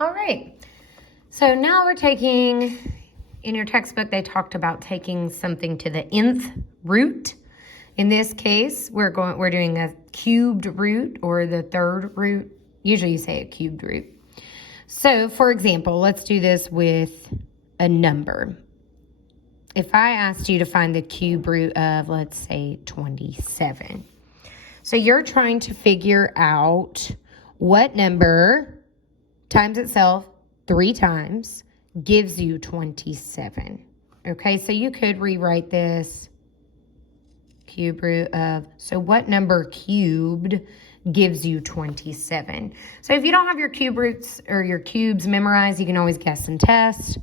All right. So now we're taking, in your textbook, they talked about taking something to the nth root. In this case, we're doing a cubed root or the third root. Usually you say a cubed root. So for example, let's do this with a number. If I asked you to find the cube root of, let's say, 27. So you're trying to figure out what number times itself 3 times gives you 27. Okay, so you could rewrite this cube root of, so what number cubed gives you 27? So if you don't have your cube roots or your cubes memorized, you can always guess and test.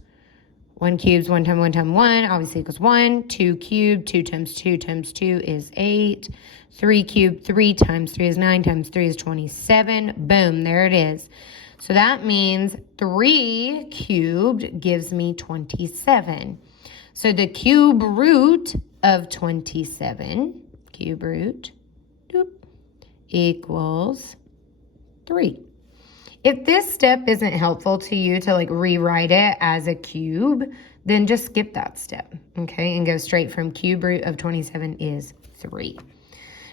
1 cubed, 1 times 1 times 1, obviously equals 1. 2 cubed, 2 times 2 times 2 is 8. 3 cubed, 3 times 3 is 9, times 3 is 27. Boom, there it is. So that means 3 cubed gives me 27. So the cube root of 27, cube root, equals 3. If this step isn't helpful to you to like rewrite it as a cube, then just skip that step, okay? And go straight from cube root of 27 is 3.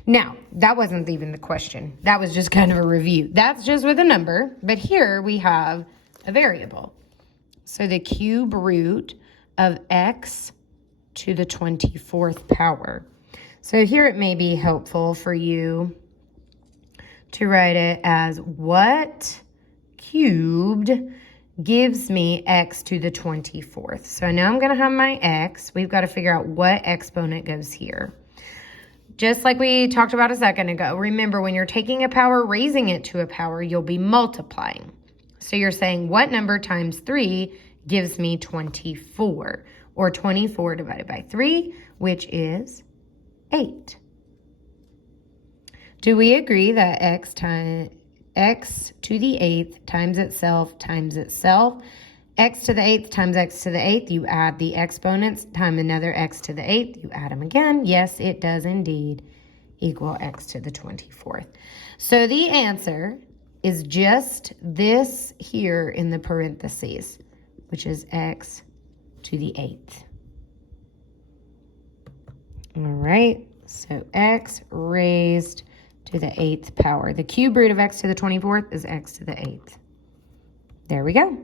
Now, that wasn't even the question. That was just kind of a review. That's just with a number, but here we have a variable. So the cube root of x to the 24th power. So here it may be helpful for you to write it as what cubed gives me x to the 24th. So now I'm going to have my x. We've got to figure out what exponent goes here. Just like we talked about a second ago, remember when you're taking a power, raising it to a power, you'll be multiplying. So you're saying what number times 3 gives me 24, or 24 divided by 3, which is 8. Do we agree that x to the 8th times itself, x to the 8th times x to the 8th, you add the exponents, times another x to the 8th, you add them again. Yes, it does indeed equal x to the 24th. So the answer is just this here in the parentheses, which is x to the 8th. All right, so x raised to the 8th power. The cube root of x to the 24th is x to the 8th. There we go.